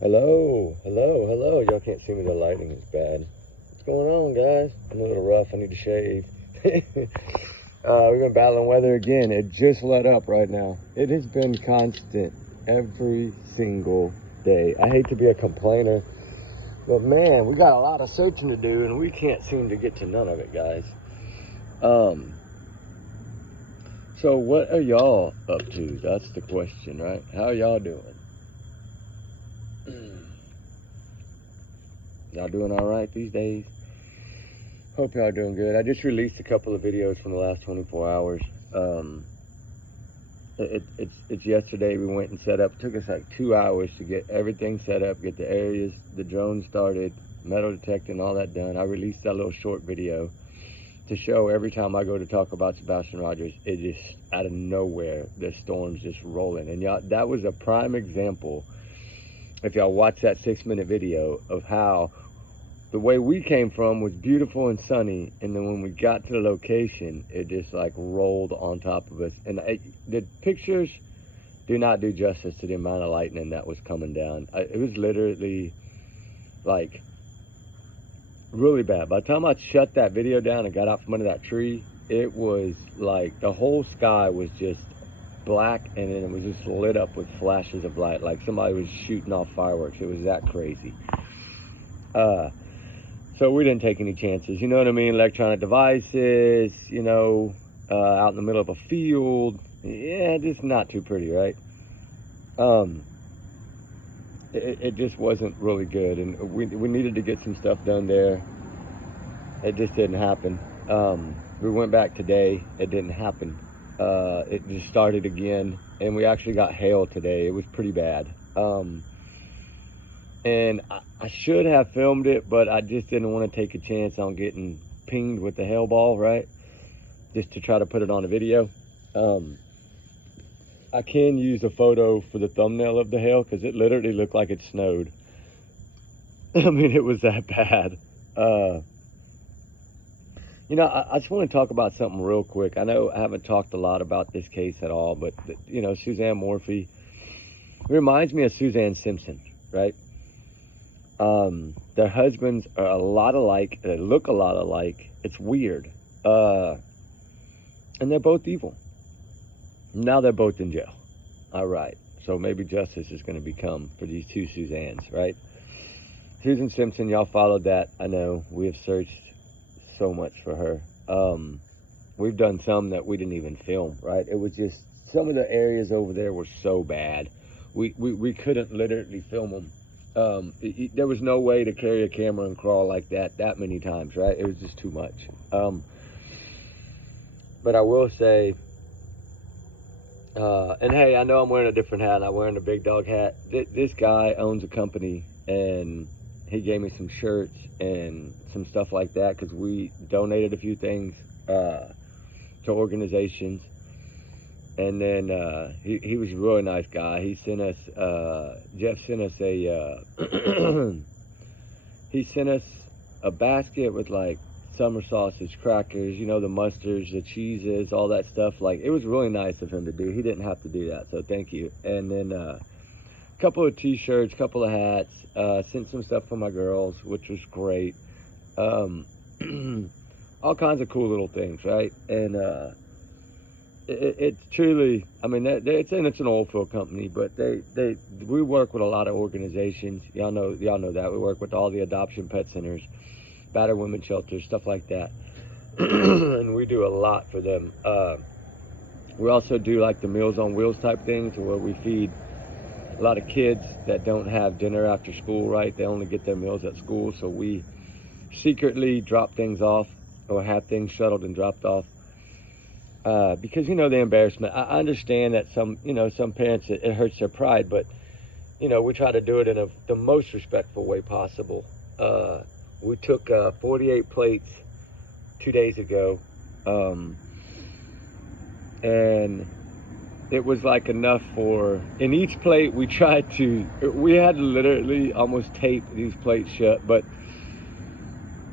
Hello, hello, hello. Y'all can't see me, the lighting is bad. What's going on, guys? I'm a little rough, I need to shave. We've been battling weather again. It just let up right now. It has been constant every single day. I hate to be a complainer, but man, we got a lot of searching to do and we can't seem to get to none of it, guys. So what are y'all up to? That's the question, right? How are y'all doing? Y'all doing all right these days? Hope y'all doing good. I just released a couple of videos from the last 24 hours. It's yesterday. We went and set up. It took us like 2 hours to get everything set up, get the areas, the drone started, metal detecting, all that done. I released that little short video to show every time I go to talk about Sebastian Rogers, it just out of nowhere, the storm's just rolling. And y'all, that was a prime example, if y'all watch that 6-minute video, of how the way we came from was beautiful and sunny, and then when we got to the location, it just like rolled on top of us. And the pictures do not do justice to the amount of lightning that was coming down. It was literally like really bad. By the time I shut that video down and got out from under that tree, it was like the whole sky was just black, and then it was just lit up with flashes of light, like somebody was shooting off fireworks. It was that crazy. So we didn't take any chances, you know what I mean? Electronic devices, you know, out in the middle of a field. Yeah, just not too pretty, right? It just wasn't really good, and we needed to get some stuff done there. It just didn't happen. We went back today. It didn't happen. It just started again, and we actually got hail today. It was pretty bad. And I should have filmed it, but I just didn't want to take a chance on getting pinged with the hail ball, right? Just to try to put it on a video. I can use a photo for the thumbnail of the hail because it literally looked like it snowed. I mean, it was that bad. You know, I just want to talk about something real quick. I know I haven't talked a lot about this case at all, but, you know, Suzanne Morphy reminds me of Suzanne Simpson, right? Their husbands are a lot alike. They look a lot alike. It's weird. And they're both evil. Now they're both in jail. All right. So maybe justice is going to become for these two Suzannes, right? Susan Simpson, y'all followed that. I know we have searched so much for her. We've done some that we didn't even film, right? It was just, some of the areas over there were so bad. We couldn't literally film them. There was no way to carry a camera and crawl like that many times, right? It was just too much. But I will say, and hey, I know I'm wearing a different hat. I'm wearing a big dog hat. This guy owns a company, and he gave me some shirts and some stuff like that because we donated a few things to organizations. And then he was a really nice guy. He sent us, Jeff sent us he sent us a basket with like summer sausage, crackers, you know, the mustards, the cheeses, all that stuff. Like, it was really nice of him to do. He didn't have to do that, so thank you. And then a couple of t-shirts, couple of hats, sent some stuff for my girls, which was great. All kinds of cool little things, right? And it's truly, I mean, it's an oil field company, but we work with a lot of organizations. Y'all know that. We work with all the adoption pet centers, battered women shelters, stuff like that. And we do a lot for them. We also do like the Meals on Wheels type things, where we feed a lot of kids that don't have dinner after school, right? They only get their meals at school, so we secretly drop things off or have things shuttled and dropped off. Because, you know, the embarrassment. I understand that some parents, it hurts their pride, but, you know, we try to do it in the most respectful way possible. We took 48 plates 2 days ago, and it was like enough for, in each plate we had to literally almost tape these plates shut, but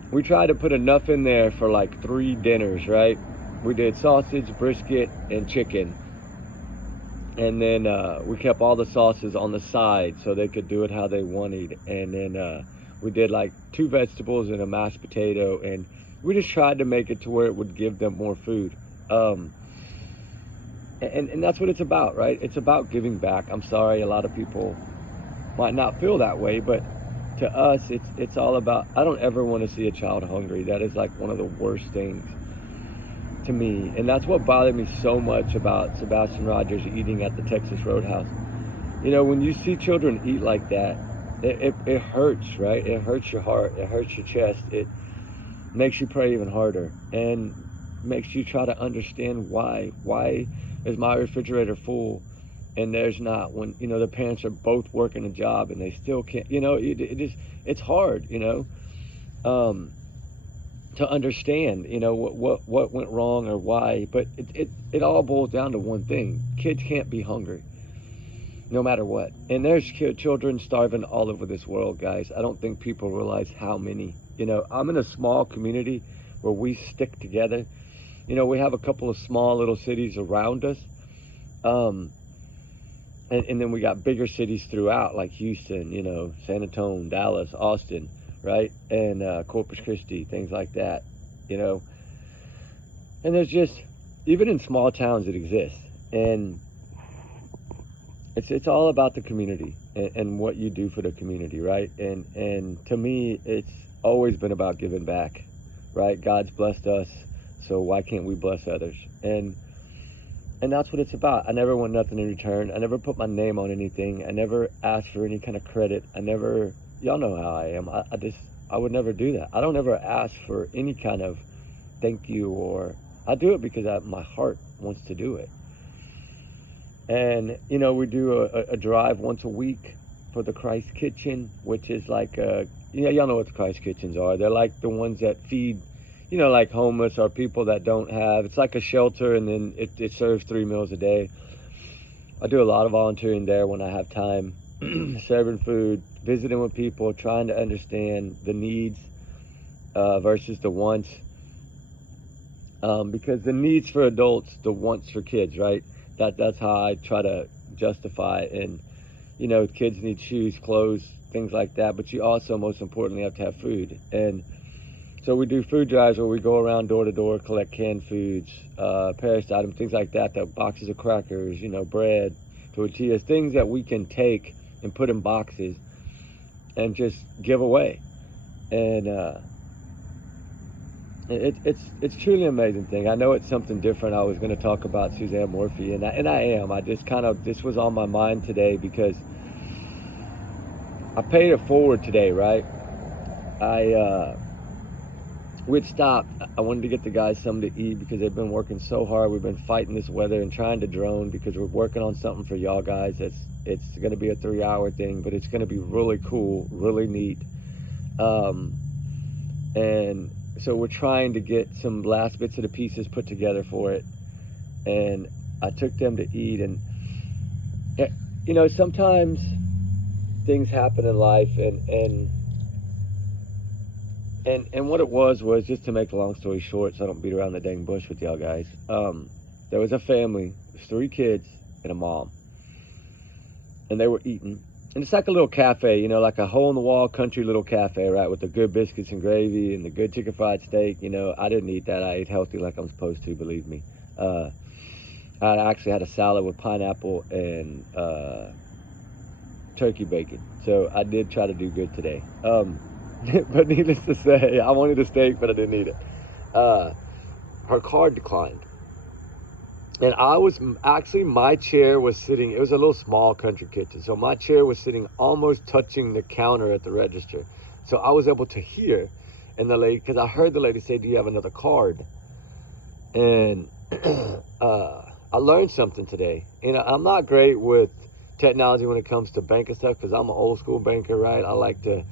we tried to put enough in there for like 3 dinners, right? We did sausage, brisket, and chicken. And then we kept all the sauces on the side so they could do it how they wanted. And then we did like 2 vegetables and a mashed potato, and we just tried to make it to where it would give them more food. And that's what it's about, right? It's about giving back. I'm sorry, a lot of people might not feel that way, but to us, it's all about, I don't ever want to see a child hungry. That is like one of the worst things to me. And that's what bothered me so much about Sebastian Rogers eating at the Texas Roadhouse. You know, when you see children eat like that, it hurts, right? It hurts your heart. It hurts your chest. It makes you pray even harder, and makes you try to understand why. Why is my refrigerator full and there's not, when, you know, the parents are both working a job and they still can't, you know, it's hard, you know, to understand, you know, what went wrong or why. But it all boils down to one thing: kids can't be hungry no matter what. And there's children starving all over this world, guys. I don't think people realize how many. You know, I'm in a small community where we stick together. You know, we have a couple of small little cities around us. And then we got bigger cities throughout, like Houston, you know, San Antonio, Dallas, Austin, right? And Corpus Christi, things like that, you know. And there's just, even in small towns, it exists. And it's all about the community and what you do for the community, right? And to me, it's always been about giving back, right? God's blessed us, so why can't we bless others? And that's what it's about. I never want nothing in return. I never put my name on anything. I never ask for any kind of credit. Y'all know how I am. I would never do that. I don't ever ask for any kind of thank you, or I do it because my heart wants to do it. And, you know, we do a drive once a week for the Christ Kitchen, which is like, y'all know what the Christ Kitchens are. They're like the ones that feed, you know, like homeless or people that don't have. It's like a shelter, and then it serves 3 meals a day. I do a lot of volunteering there when I have time, serving food, visiting with people, trying to understand the needs versus the wants. Because the needs for adults, the wants for kids, right? That's how I try to justify. And, you know, kids need shoes, clothes, things like that. But you also, most importantly, have to have food. And so we do food drives where we go around door to door, collect canned foods, perished items, things like that, boxes of crackers, you know, bread, tortillas, things that we can take and put in boxes and just give away. And it's truly an amazing thing. I know it's something different. I was going to talk about Suzanne Morphy, and I am. I just this was on my mind today because I paid it forward today, right? We'd stopped. I wanted to get the guys something to eat because they've been working so hard. We've been fighting this weather and trying to drone because we're working on something for y'all guys. It's going to be a 3-hour thing, but it's going to be really cool, really neat. And so we're trying to get some last bits of the pieces put together for it. And I took them to eat. And, you know, sometimes things happen in life, and what it was just to make a long story short, so I don't beat around the dang bush with y'all guys. There was a family, it was 3 kids and a mom, and they were eating. And it's like a little cafe, you know, like a hole-in-the-wall country little cafe, right, with the good biscuits and gravy and the good chicken fried steak. You know, I didn't eat that. I ate healthy like I'm supposed to, believe me. I actually had a salad with pineapple and turkey bacon. So I did try to do good today. But needless to say, I wanted a steak, but I didn't eat it. Her card declined. And my chair was sitting, it was a little small country kitchen. So my chair was sitting almost touching the counter at the register. So I was able to hear, and the lady, because I heard the lady say, do you have another card? And I learned something today. You know, I'm not great with technology when it comes to banking stuff because I'm an old school banker, right? I like to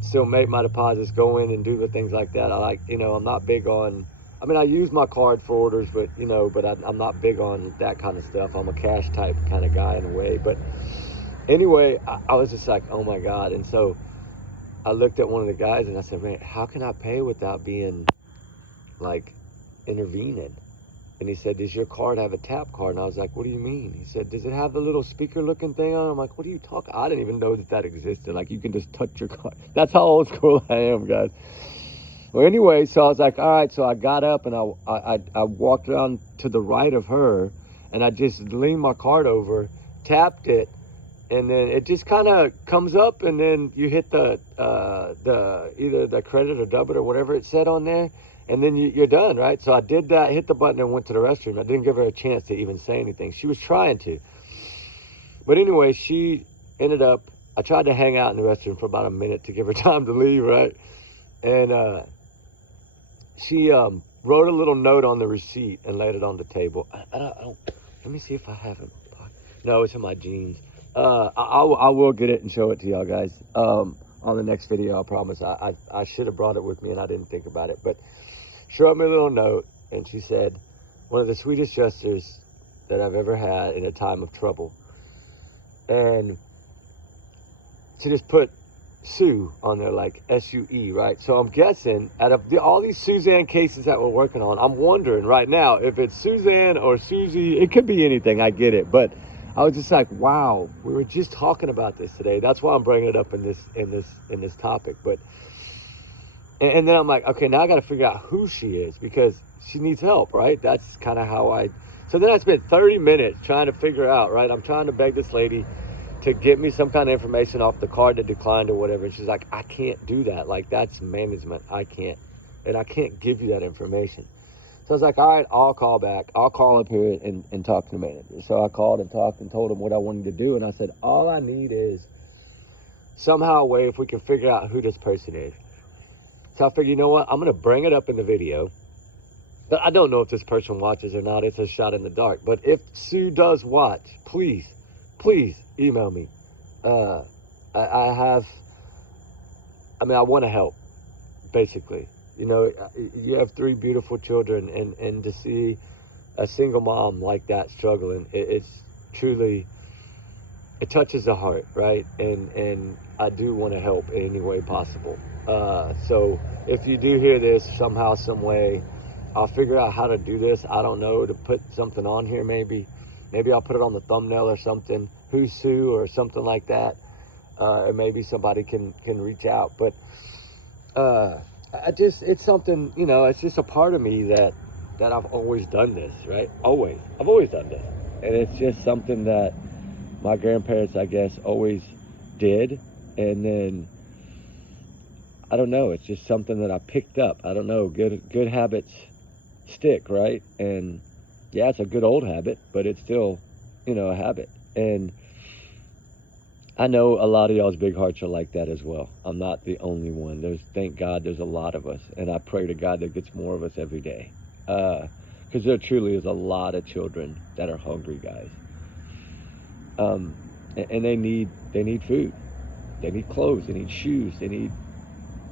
still make my deposits, go in and do the things like that. I like, you know, I'm not big on, I mean, I use my card for orders, but, you know, I'm not big on that kind of stuff. I'm a cash type kind of guy in a way. But anyway, I was just like, oh my God. And so I looked at one of the guys and I said, man, how can I pay without being like intervening? And he said, does your card have a tap card? And I was like, what do you mean? He said, does it have the little speaker looking thing on it? I'm like, what are you talking? I didn't even know that existed. Like, you can just touch your card. That's how old school I am, guys. Well, anyway, so I was like, all right. So I got up and I walked around to the right of her, and I just leaned my card over, tapped it, and then it just kind of comes up, and then you hit the either the credit or debit or whatever it said on there, and then you're done, right? So I did that, hit the button, and went to the restroom. I didn't give her a chance to even say anything. She was trying to. But anyway, she ended up, I tried to hang out in the restroom for about a minute to give her time to leave, right? And she wrote a little note on the receipt and laid it on the table. I don't, let me see if I have it. No, it's in my jeans. I will get it and show it to y'all guys on the next video, I promise. I should have brought it with me and I didn't think about it. But she wrote me a little note, and she said, one of the sweetest gestures that I've ever had in a time of trouble. And she just put Sue on there, like S-U-E, right? So I'm guessing out of all these Suzanne cases that we're working on, I'm wondering right now if it's Suzanne or Susie. It could be anything, I get it, but I was just like, wow, we were just talking about this today. That's why I'm bringing it up in this topic. But and then I'm like, okay, now I got to figure out who she is, because she needs help, right? That's kind of how so then I spent 30 minutes trying to figure out, right? I'm trying to beg this lady to get me some kind of information off the card that declined or whatever. And she's like, I can't do that. Like, that's management. I can't give you that information. So I was like, all right, I'll call back. I'll call up here and talk to the manager. So I called and talked and told him what I wanted to do. And I said, all I need is somehow a way if we can figure out who this person is. So I figured, you know what? I'm going to bring it up in the video. But I don't know if this person watches or not. It's a shot in the dark. But if Sue does watch, please email me. I want to help, basically. You know, you have 3 beautiful children, and to see a single mom like that struggling, it's truly, it touches the heart, right? And I do want to help in any way possible. So if you do hear this somehow, some way, I'll figure out how to do this. I don't know, to put something on here maybe. Maybe I'll put it on the thumbnail or something. Who's Sue or something like that. And maybe somebody can reach out. But it's something, you know, it's just a part of me that I've always done this, right? Always. I've always done this. And it's just something that my grandparents, I guess, always did. And then, I don't know, it's just something that I picked up. I don't know, good habits stick, right? And yeah, it's a good old habit, but it's still, you know, a habit. And I know a lot of y'all's big hearts are like that as well. I'm not the only one. Thank God there's a lot of us. And I pray to God that gets more of us every day. Because there truly is a lot of children that are hungry, guys. And they need food. They need clothes. They need shoes. They need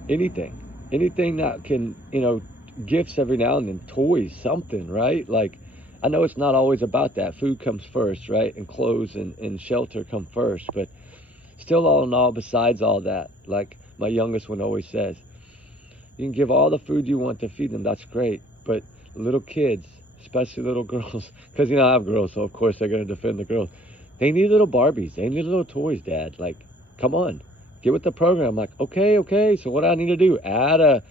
anything that can, you know, gifts every now and then, toys, something, right? Like, I know it's not always about that. Food comes first, right? And clothes and shelter come first. But still, all in all, besides all that, like my youngest one always says, you can give all the food you want to feed them. That's great. But little kids, especially little girls, because, you know, I have girls, so of course they're going to defend the girls. They need little Barbies. They need little toys, Dad. Like, come on. Get with the program. I'm like, okay. So what do I need to do? Add a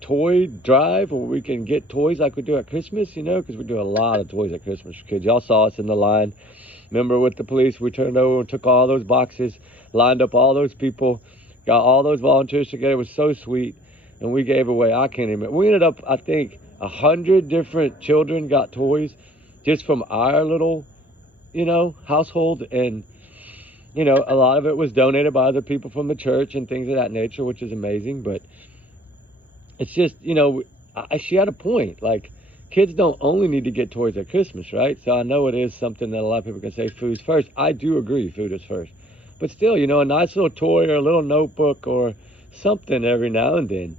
toy drive where we can get toys like we do at Christmas, you know, because we do a lot of toys at Christmas for kids. Y'all saw us in the line. Remember with the police, we turned over and took all those boxes, lined up all those people, got all those volunteers together. It was so sweet. And we gave away, I can't even, we ended up, I think, 100 different children got toys just from our little, you know, household. And you know, a lot of it was donated by other people from the church and things of that nature, which is amazing. But it's just, you know, she had a point. Like, kids don't only need to get toys at Christmas, right? So I know it is something that a lot of people can say food's first. I do agree food is first. But still, you know, a nice little toy or a little notebook or something every now and then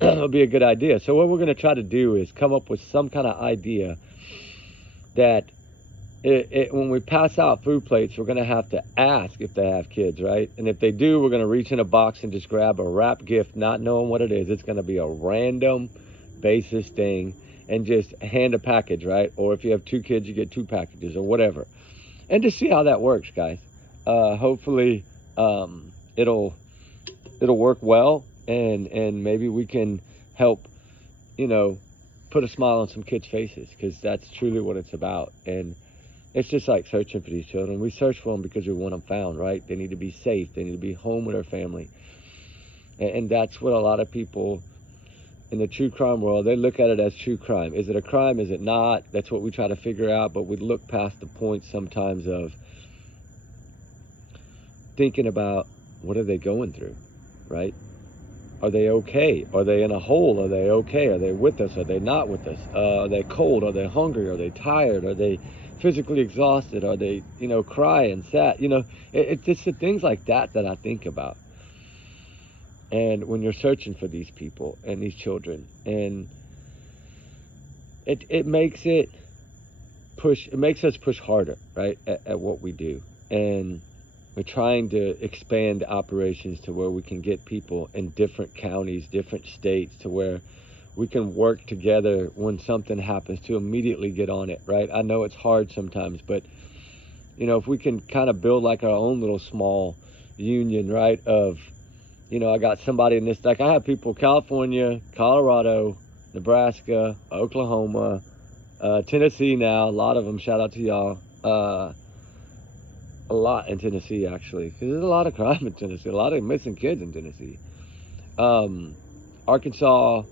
would be a good idea. So what we're going to try to do is come up with some kind of idea that when we pass out food plates, we're going to have to ask if they have kids, right? And if they do, we're going to reach in a box and just grab a wrap gift, not knowing what it is. It's going to be a random basis thing. and just hand a package, right? Or if you have 2 kids, you get 2 packages or whatever. And just see how that works, guys. Hopefully it'll work well, and maybe we can help, put a smile on some kids' faces, because that's truly what it's about. And it's just like searching for these children. We search for them because we want them found, right? They need to be safe. They need to be home with their family. And that's what a lot of people in the true crime world, they look at it as true crime. Is it a crime? Is it not? That's what we try to figure out. But we look past the point sometimes of thinking about, what are they going through, right? Are they okay? Are they in a hole? Are they okay? Are they with us? Are they not with us? Are they cold? Are they hungry? Are they tired? Are they physically exhausted? Are they, crying, sad? It's just the things like that I think about. And when you're searching for these people and these children, and it makes us push harder, right, at what we do. And we're trying to expand operations to where we can get people in different counties, different states, to where we can work together when something happens to immediately get on it, right? I know it's hard sometimes, but, if we can kind of build like our own little small union, right, of, I got somebody in this, like I have people California, Colorado, Nebraska, Oklahoma, Tennessee now, a lot of them, shout out to y'all, a lot in Tennessee, actually, because there's a lot of crime in Tennessee, a lot of missing kids in Tennessee. Arkansas,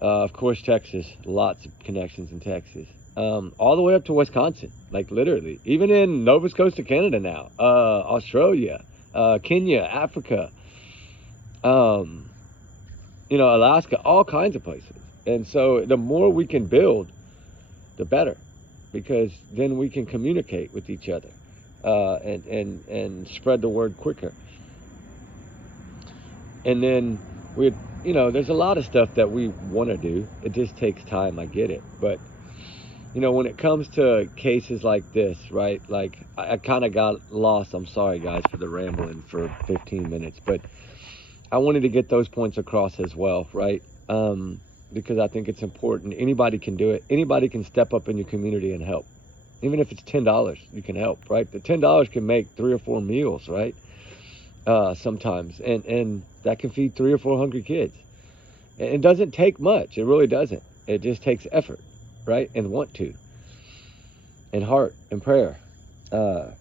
of course, Texas, lots of connections in Texas, all the way up to Wisconsin, like literally, even in Nova Scotia, Canada now, Australia, Kenya, Africa, Alaska, all kinds of places. And so the more we can build, the better, because then we can communicate with each other. And spread the word quicker. And then there's a lot of stuff that we want to do. It just takes time. I get it. But, when it comes to cases like this, right? Like I kind of got lost. I'm sorry, guys, for the rambling for 15 minutes, but I wanted to get those points across as well, right? Because I think it's important. Anybody can do it. Anybody can step up in your community and help. Even if it's $10, you can help, right? The $10 can make 3 or 4 meals, right? Sometimes, and that can feed 3 or 4 hungry kids. It doesn't take much. It really doesn't. It just takes effort, right? And want to, and heart and prayer. But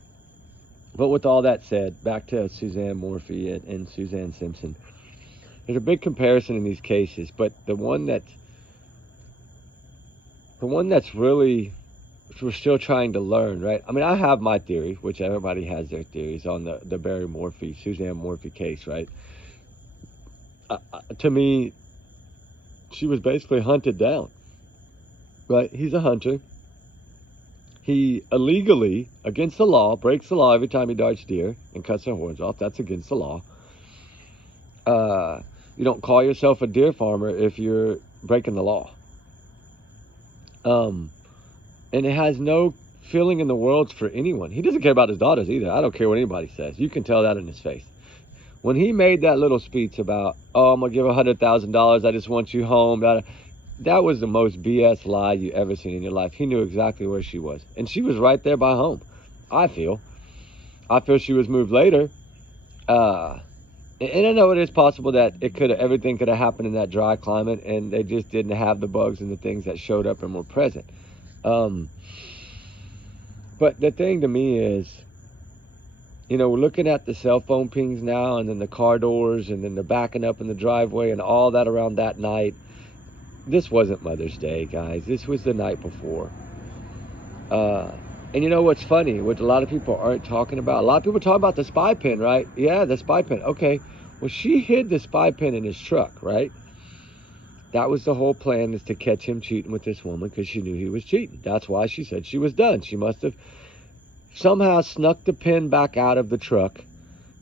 with all that said, back to Suzanne Morphy and Suzanne Simpson. There's a big comparison in these cases, but the one that's really, we're still trying to learn, right? I mean, I have my theory, which everybody has their theories on the Barry Morphy, Suzanne Morphy case, right? To me, she was basically hunted down, right? He's a hunter. He illegally, against the law, breaks the law every time he darts deer and cuts their horns off. That's against the law. You don't call yourself a deer farmer if you're breaking the law. And it has no feeling in the world for anyone. He doesn't care about his daughters either. I don't care what anybody says. You can tell that in his face. When he made that little speech about, I'm going to give $100,000, I just want you home, that was the most BS lie you ever seen in your life. He knew exactly where she was. And she was right there by home, I feel. she was moved later. And I know it is possible that everything could have happened in that dry climate, and they just didn't have the bugs and the things that showed up and were present. But the thing to me is, we're looking at the cell phone pings now, and then the car doors, and then the backing up in the driveway, and all that around that night. This wasn't Mother's Day, guys. This was the night before. And you know what's funny, what a lot of people aren't talking about? A lot of people talk about the spy pen, right? Yeah, the spy pen. Okay. Well, she hid the spy pen in his truck, right? That was the whole plan, is to catch him cheating with this woman, because she knew he was cheating. That's why she said she was done. She must have somehow snuck the pen back out of the truck,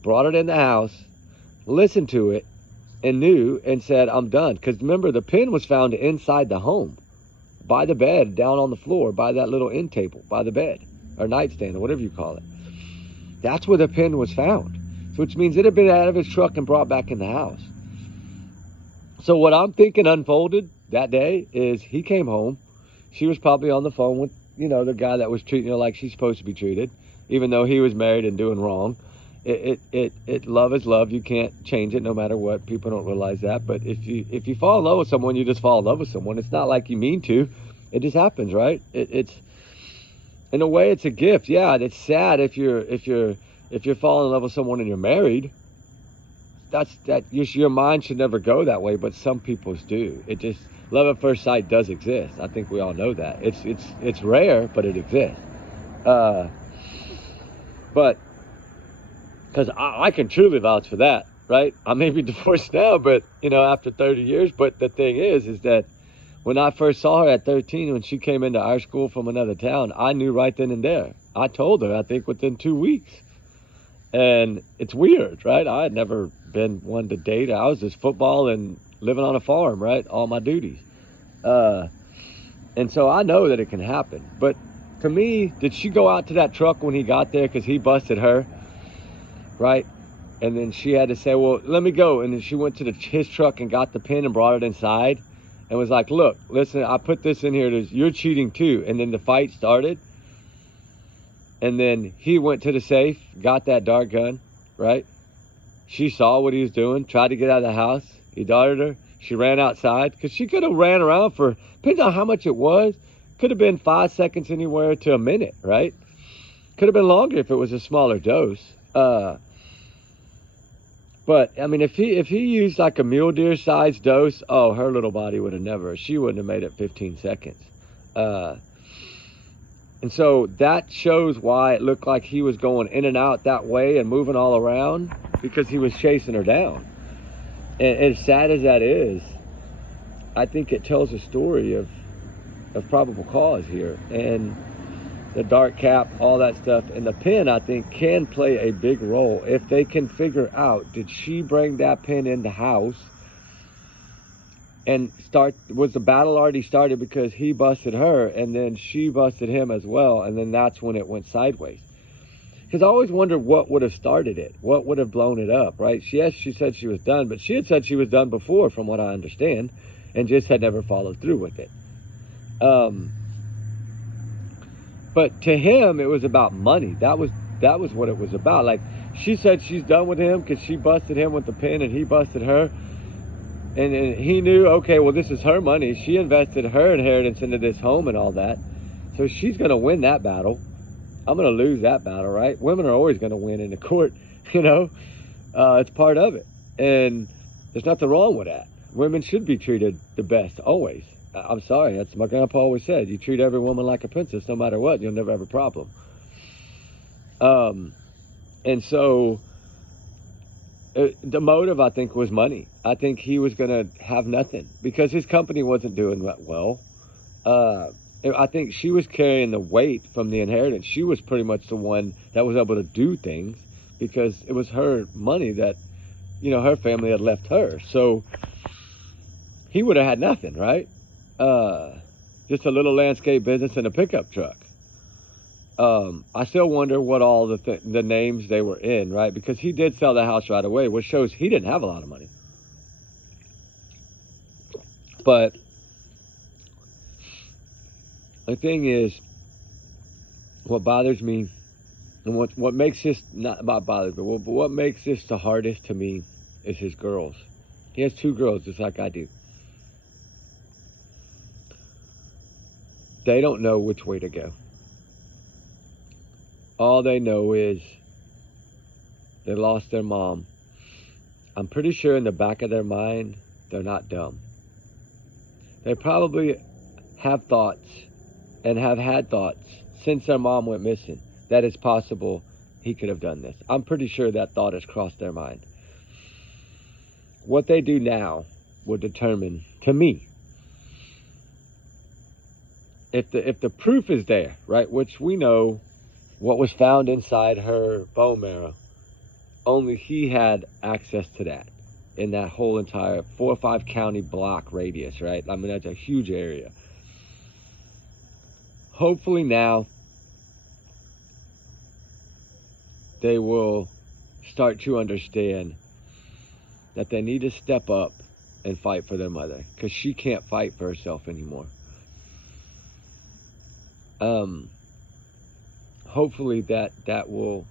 brought it in the house, listened to it, and knew, and said, I'm done. Because remember, the pen was found inside the home, by the bed, down on the floor, by that little end table, by the bed, or nightstand, or whatever you call it. That's where the pen was found, which means it had been out of his truck and brought back in the house. So what I'm thinking unfolded, that day is he came home. She was probably on the phone with, the guy that was treating her like she's supposed to be treated, even though he was married and doing wrong. Love is love. You can't change it no matter what. People don't realize that. But if you fall in love with someone, you just fall in love with someone. It's not like you mean to. It just happens, right? It's in a way, it's a gift. Yeah, and it's sad if you're falling in love with someone and you're married. Your mind should never go that way, but some people's do. It just, love at first sight does exist. I think we all know that. It's rare, but it exists. But because I can truly vouch for that, right? I may be divorced now, but after 30 years. But the thing is that when I first saw her at 13, when she came into our school from another town, I knew right then and there. I told her, I think within 2 weeks. And it's weird, right? I had never been one to date. I was just football and living on a farm, right? All my duties. And so I know that it can happen. But to me, did she go out to that truck when he got there because he busted her, right? And then she had to say, well, let me go. And then she went to his truck and got the pin and brought it inside and was like, look, listen, I put this in here. You're cheating too. And then the fight started. And then he went to the safe, got that dart gun, right? She saw what he was doing, tried to get out of the house. He darted her. She ran outside because she could have ran around for, depends on how much it was, could have been 5 seconds anywhere to a minute, right? Could have been longer if it was a smaller dose. But I mean, if he used like a mule deer sized dose, oh, her little body would have never, she wouldn't have made it 15 seconds. And so that shows why it looked like he was going in and out that way and moving all around, because he was chasing her down. And as sad as that is, I think it tells a story of probable cause here. And the dart cap, all that stuff, and the pin, I think, can play a big role. If they can figure out, did she bring that pin in the house and was the battle already started because he busted her and then she busted him as well, and then that's when it went sideways? Because I always wondered what would have started it, what would have blown it up, right? Yes, she said she was done, but she had said she was done before, from what I understand, and just had never followed through with it. But to him, it was about money. That was what it was about. Like, she said she's done with him because she busted him with the pin and he busted her. And he knew, okay, well, this is her money. She invested her inheritance into this home and all that. So she's going to win that battle. I'm going to lose that battle, right? Women are always going to win in the court, It's part of it. And there's nothing wrong with that. Women should be treated the best, always. I'm sorry, that's my grandpa always said. You treat every woman like a princess, no matter what, you'll never have a problem. And so the motive, I think, was money. I think he was going to have nothing because his company wasn't doing that well. I think she was carrying the weight from the inheritance. She was pretty much the one that was able to do things because it was her money that, her family had left her. So he would have had nothing, right? Just a little landscape business and a pickup truck. I still wonder what all the names they were in, right? Because he did sell the house right away, which shows he didn't have a lot of money. But the thing is, what bothers me, and what makes this, not about bothers, but what makes this the hardest to me is his girls. He has 2 girls, just like I do. They don't know which way to go. All they know is they lost their mom. I'm pretty sure in the back of their mind, they're not dumb. They probably have thoughts and have had thoughts since their mom went missing that it's possible he could have done this. I'm pretty sure that thought has crossed their mind. What they do now will determine, to me, if the proof is there, right, which we know what was found inside her bone marrow, only he had access to that in that whole entire 4 or 5 county block radius, right? I mean, that's a huge area. Hopefully now they will start to understand that they need to step up and fight for their mother, because she can't fight for herself anymore. Hopefully that will,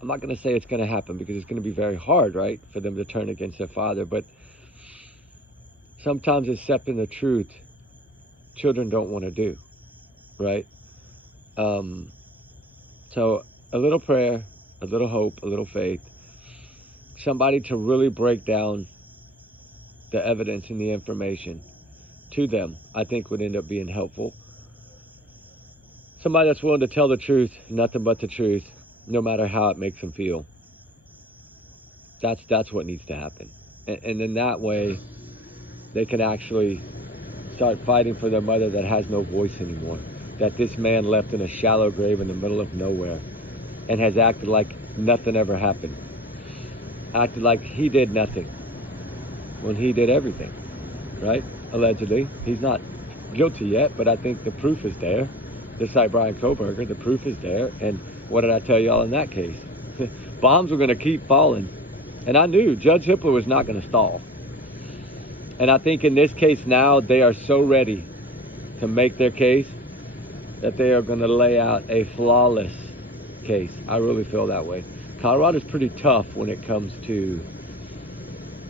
I'm not going to say it's going to happen, because it's going to be very hard, right, for them to turn against their father. But sometimes accepting the truth, children don't want to do, right? So a little prayer, a little hope, a little faith, somebody to really break down the evidence and the information to them, I think would end up being helpful. Somebody that's willing to tell the truth, nothing but the truth, no matter how it makes them feel. That's what needs to happen. And in that way, they can actually start fighting for their mother that has no voice anymore. That this man left in a shallow grave in the middle of nowhere and has acted like nothing ever happened. Acted like he did nothing when he did everything, right? Allegedly. He's not guilty yet, but I think the proof is there. Just like Brian Koberger, the proof is there. And what did I tell y'all in that case? Bombs were going to keep falling. And I knew Judge Hippler was not going to stall. And I think in this case now, they are so ready to make their case that they are going to lay out a flawless case. I really feel that way. Colorado's pretty tough when it comes to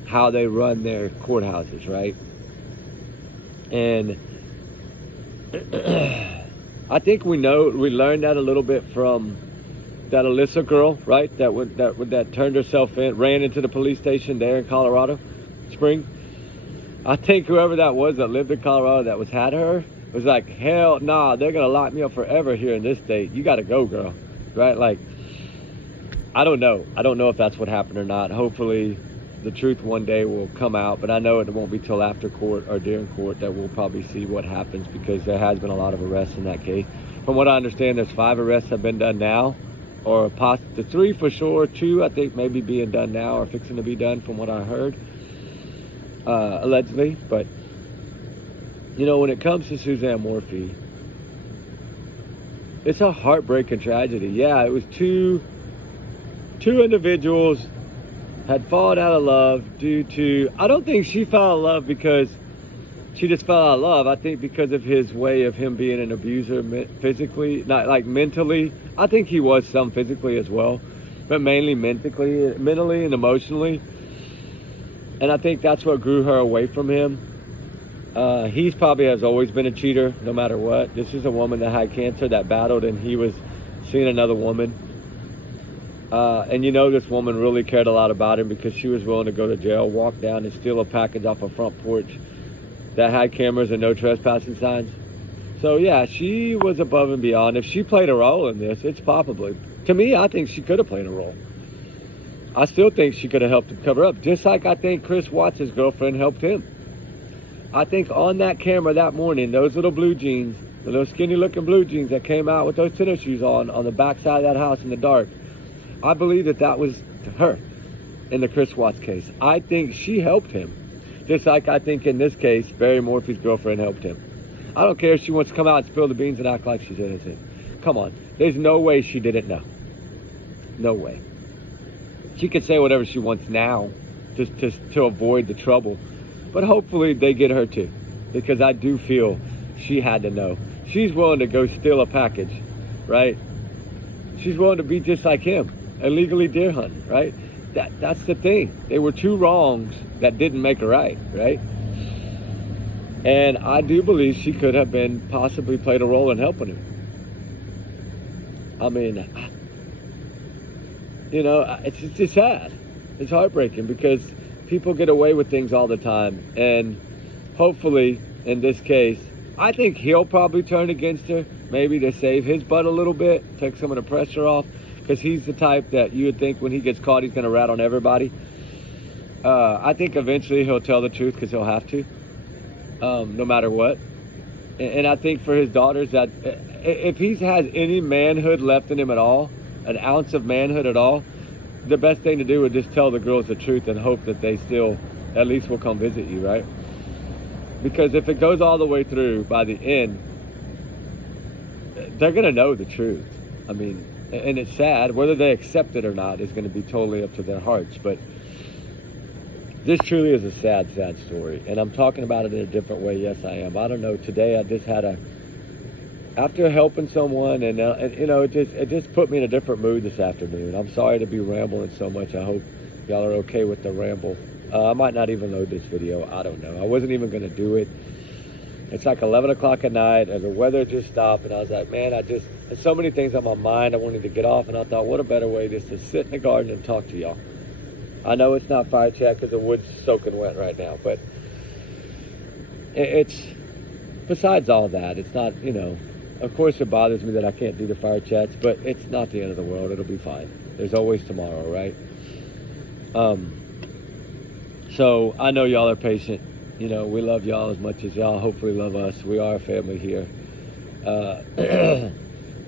how they run their courthouses, right? And I think we learned that a little bit from that Alyssa girl, right? That turned herself in, ran into the police station there in Colorado Springs. I think whoever that was that lived in Colorado that had her was like, hell nah, they're gonna lock me up forever here in this state. You gotta go, girl, right? Like, I don't know if that's what happened or not. Hopefully the truth one day will come out, but I know it won't be till after court or during court that we'll probably see what happens, because there has been a lot of arrests in that case. From what I understand, there's 5 arrests have been done now, or the 3 for sure, 2 I think maybe being done now or fixing to be done from what I heard, allegedly. But you know, when it comes to Suzanne Morphy, it's a heartbreaking tragedy. Yeah, it was two individuals had fallen out of love due to, I don't think she fell in love because she just fell out of love. I think because of his way of him being an abuser physically, not like mentally. I think he was some physically as well, but mainly mentally and emotionally. And I think that's what grew her away from him. He's probably has always been a cheater, no matter what. This is a woman that had cancer, that battled, and he was seeing another woman. And you know, this woman really cared a lot about him, because she was willing to go to jail, walk down and steal a package off a front porch that had cameras and no trespassing signs. So yeah, she was above and beyond. If she played a role in this, it's probably, to me, I think she could have played a role. I still think she could have helped him cover up, just like I think Chris Watts' girlfriend helped him. I think on that camera that morning, those little blue jeans, the little skinny looking blue jeans that came out with those tennis shoes on the backside of that house in the dark, I believe that was her in the Chris Watts case. I think she helped him, just like I think in this case, Barry Morphy's girlfriend helped him. I don't care if she wants to come out and spill the beans and act like she's innocent. Come on, there's no way she didn't know. No way. She could say whatever she wants now, just to avoid the trouble. But hopefully they get her too, because I do feel she had to know. She's willing to go steal a package, right? She's willing to be just like him, illegally deer hunting, right? That's the thing. They were 2 wrongs that didn't make a right, right? And I do believe she could have possibly played a role in helping him. I mean, you know, it's just sad. It's heartbreaking, because people get away with things all the time. And hopefully, in this case, I think he'll probably turn against her, maybe to save his butt a little bit, take some of the pressure off, because he's the type that you would think when he gets caught, he's going to rat on everybody. I think eventually he'll tell the truth, because he'll have to, no matter what. And I think for his daughters, that if he has any manhood left in him at all, an ounce of manhood at all, the best thing to do would just tell the girls the truth and hope that they still at least will come visit you, right? Because if it goes all the way through, by the end, they're going to know the truth. I mean, and it's sad. Whether they accept it or not is going to be totally up to their hearts. But this truly is a sad, sad story. And I'm talking about it in a different way. Yes, I am. I don't know. Today, I just had after helping someone, and you know, it just put me in a different mood this afternoon. I'm sorry to be rambling so much. I hope y'all are okay with the ramble. I might not even load this video. I don't know. I wasn't even going to do it. It's like 11 o'clock at night, and the weather just stopped, and I was like, man, there's so many things on my mind I wanted to get off, and I thought, what a better way just to sit in the garden and talk to y'all. I know it's not fire chat because the wood's soaking wet right now, but it's, besides all that, it's not, you know, of course it bothers me that I can't do the fire chats, but it's not the end of the world. It'll be fine. There's always tomorrow, right? So I know y'all are patient. You know, we love y'all as much as y'all hopefully love us. We are a family here.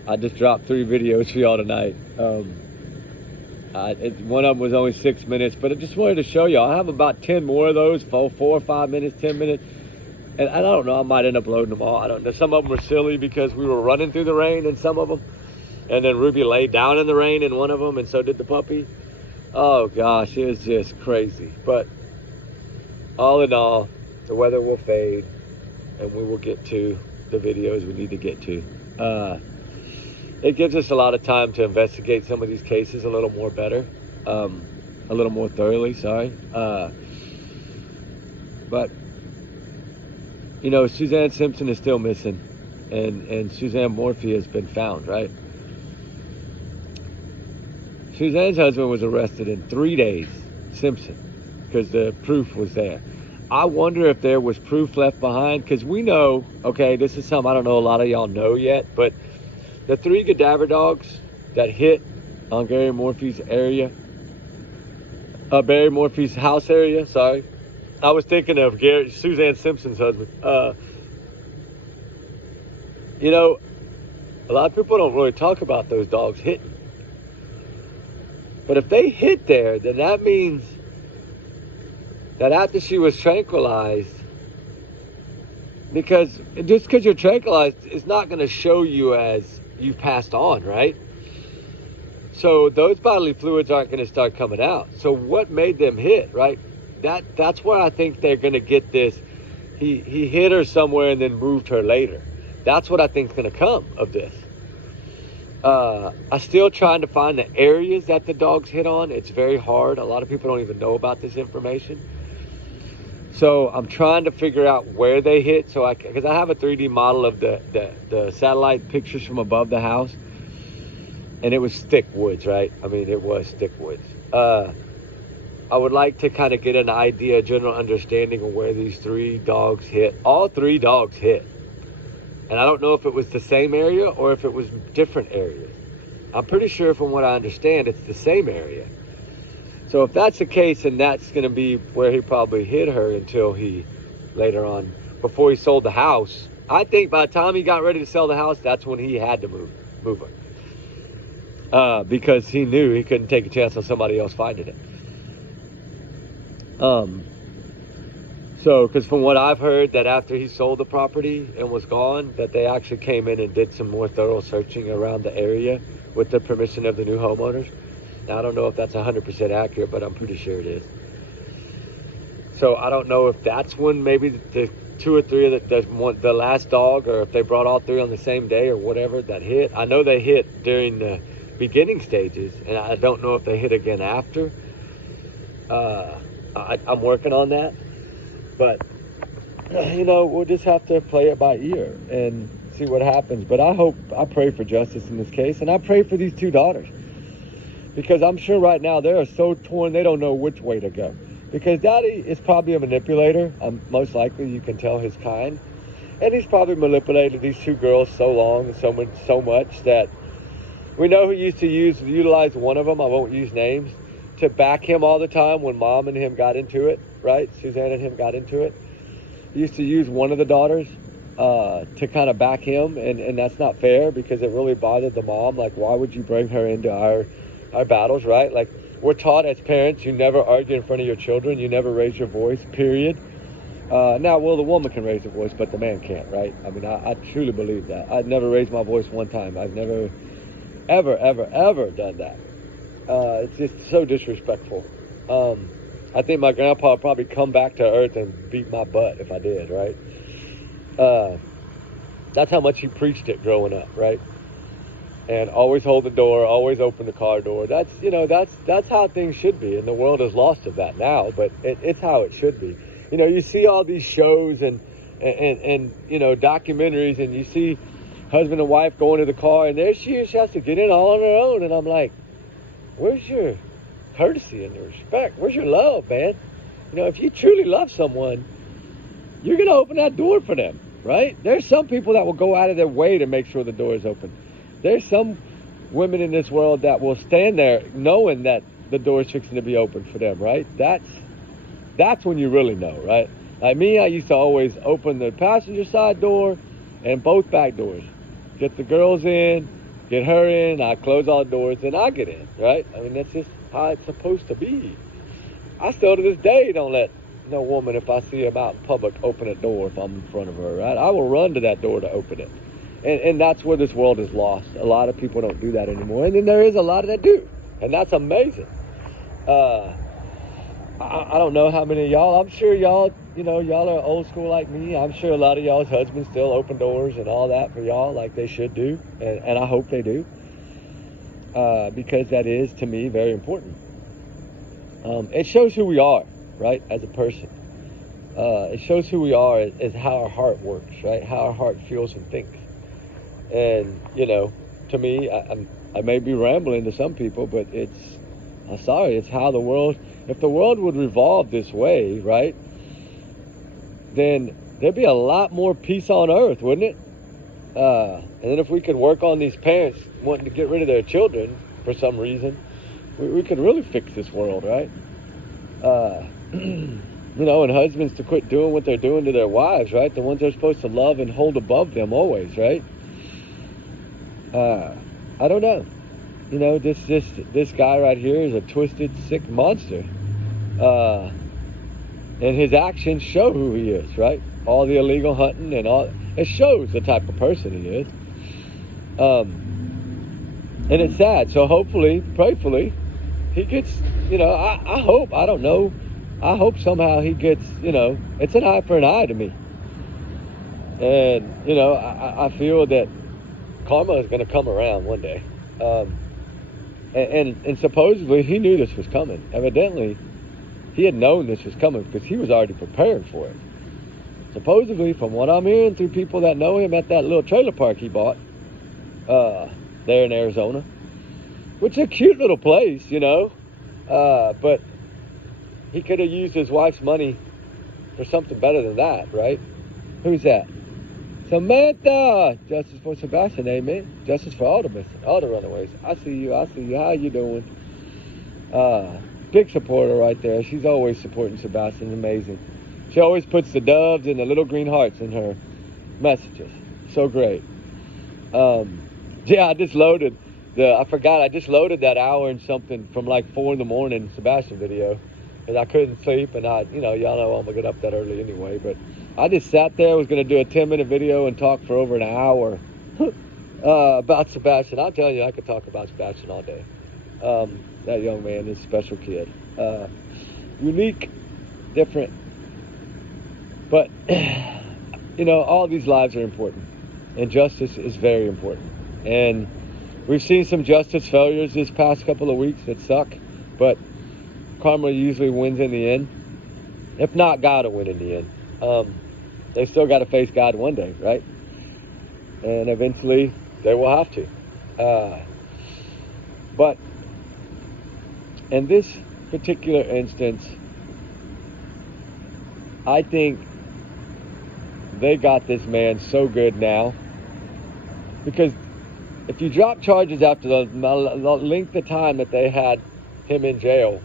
I just dropped 3 videos for y'all tonight. One of them was only 6 minutes, but I just wanted to show y'all. I have about 10 more of those, 4 or 5 minutes, 10 minutes. And I don't know, I might end up loading them all. I don't know. Some of them were silly because we were running through the rain in some of them. And then Ruby laid down in the rain in one of them, and so did the puppy. Oh gosh, it was just crazy. But all in all, the weather will fade, and we will get to the videos we need to get to. It gives us a lot of time to investigate some of these cases a little more better, a little more thoroughly, sorry. But, you know, Suzanne Simpson is still missing, and Suzanne Morphy has been found, right? Suzanne's husband was arrested in 3 days, Simpson, because the proof was there. I wonder if there was proof left behind, because we know, okay, this is something I don't know a lot of y'all know yet, but the 3 cadaver dogs that hit on Gary Morphy's area, Barry Morphy's house area, sorry. I was thinking of Suzanne Simpson's husband. You know, a lot of people don't really talk about those dogs hitting. But if they hit there, then that means that after she was tranquilized, because just because you're tranquilized is not going to show you as you've passed on, right? So those bodily fluids aren't going to start coming out. So what made them hit, right? That's where I think they're going to get this. He hit her somewhere and then moved her later. That's what I think is going to come of this. I'm still trying to find the areas that the dogs hit on. It's very hard. A lot of people don't even know about this information. So I'm trying to figure out where they hit. So because I have a 3D model of the satellite pictures from above the house, and it was thick woods, right? I mean, it was thick woods. I would like to kind of get an idea, general understanding of where these 3 dogs hit. All 3 dogs hit. And I don't know if it was the same area or if it was different areas. I'm pretty sure from what I understand, it's the same area. So if that's the case, then that's going to be where he probably hid her until he, later on, before he sold the house. I think by the time he got ready to sell the house, that's when he had to move her. Because he knew he couldn't take a chance on somebody else finding it. So, because from what I've heard, that after he sold the property and was gone, that they actually came in and did some more thorough searching around the area with the permission of the new homeowners. Now, I don't know if that's 100% accurate, but I'm pretty sure it is. So I don't know if that's when maybe the 2 or 3 of the last dog, or if they brought all 3 on the same day or whatever that hit. I know they hit during the beginning stages, and I don't know if they hit again after. I'm working on that. But, you know, we'll just have to play it by ear and see what happens. But I pray for justice in this case. And I pray for these 2 daughters. Because I'm sure right now they are so torn, they don't know which way to go. Because Daddy is probably a manipulator. Most likely, you can tell his kind. And he's probably manipulated these 2 girls so long and so much that we know he used to utilize one of them, I won't use names, to back him all the time when Mom and him got into it, right? Suzanne and him got into it. He used to use one of the daughters to kind of back him, and that's not fair because it really bothered the mom. Like, why would you bring her into our battles, right? Like, we're taught as parents, you never argue in front of your children. You never raise your voice, period. Now, well, the woman can raise her voice, but the man can't, right? I mean, I truly believe that. I've never raised my voice one time. I've never, ever done that. It's just so disrespectful. I think my grandpa would probably come back to earth and beat my butt if I did, right? That's how much he preached it growing up, right? And always hold the door, always open the car door. That's, you know, that's how things should be. And the world is lost of that now, but it's how it should be. You know, you see all these shows and you know, documentaries, and you see husband and wife going to the car, and there she is, she has to get in all on her own. And I'm like, where's your courtesy and your respect? Where's your love, man? You know, if you truly love someone, you're going to open that door for them, right? There's some people that will go out of their way to make sure the door is open. There's some women in this world that will stand there knowing that the door is fixing to be open for them, right? That's when you really know, right? Like me, I used to always open the passenger side door and both back doors. Get the girls in, get her in, I close all the doors, and I get in, right? I mean, that's just how it's supposed to be. I still to this day don't let no woman, if I see them out in public, open a door if I'm in front of her, right? I will run to that door to open it. And that's where this world is lost. A lot of people don't do that anymore. And then there is a lot that do. And that's amazing. I don't know how many of y'all, I'm sure y'all, you know, y'all are old school like me. I'm sure a lot of y'all's husbands still open doors and all that for y'all like they should do. And I hope they do. Because that is, to me, very important. It shows who we are, right, as a person. It shows who we are as how our heart works, right, how our heart feels and thinks. And, you know, to me, I may be rambling to some people, but I'm sorry, it's how the world, if the world would revolve this way, right, then there'd be a lot more peace on earth, wouldn't it? And then if we could work on these parents wanting to get rid of their children for some reason, we could really fix this world, right? You know, and husbands to quit doing what they're doing to their wives, right? The ones they're supposed to love and hold above them always, right? I don't know. You know, this guy right here is a twisted, sick monster. And his actions show who he is, right? All the illegal hunting and all, it shows the type of person he is. And it's sad. So hopefully, prayfully, he gets, you know, I hope, I don't know, I hope somehow he gets, you know, it's an eye for an eye to me. And, you know, I feel that karma is going to come around one day. And supposedly he knew this was coming. Evidently, he had known this was coming because he was already preparing for it. Supposedly, from what I'm hearing through people that know him at that little trailer park he bought there in Arizona, which is a cute little place, you know, but he could have used his wife's money for something better than that, right? Who's that? Samantha! Justice for Sebastian, amen. Justice for all the runaways. I see you. How you doing? Big supporter right there. She's always supporting Sebastian. Amazing. She always puts the doves and the little green hearts in her messages. So great. Yeah, I just loaded that hour and something from like 4 in the morning Sebastian video. And I couldn't sleep, and y'all know I'm gonna get up that early anyway, but I just sat there, was gonna do a 10-minute video and talk for over an hour about Sebastian. I'm telling you, I could talk about Sebastian all day. That young man is a special kid. Unique, different, but you know, all these lives are important, and justice is very important. And we've seen some justice failures this past couple of weeks that suck, but karma usually wins in the end. If not, God will win in the end. They still got to face God one day, right? And eventually they will have to. But in this particular instance, I think they got this man so good now, because if you drop charges after the length of time that they had him in jail,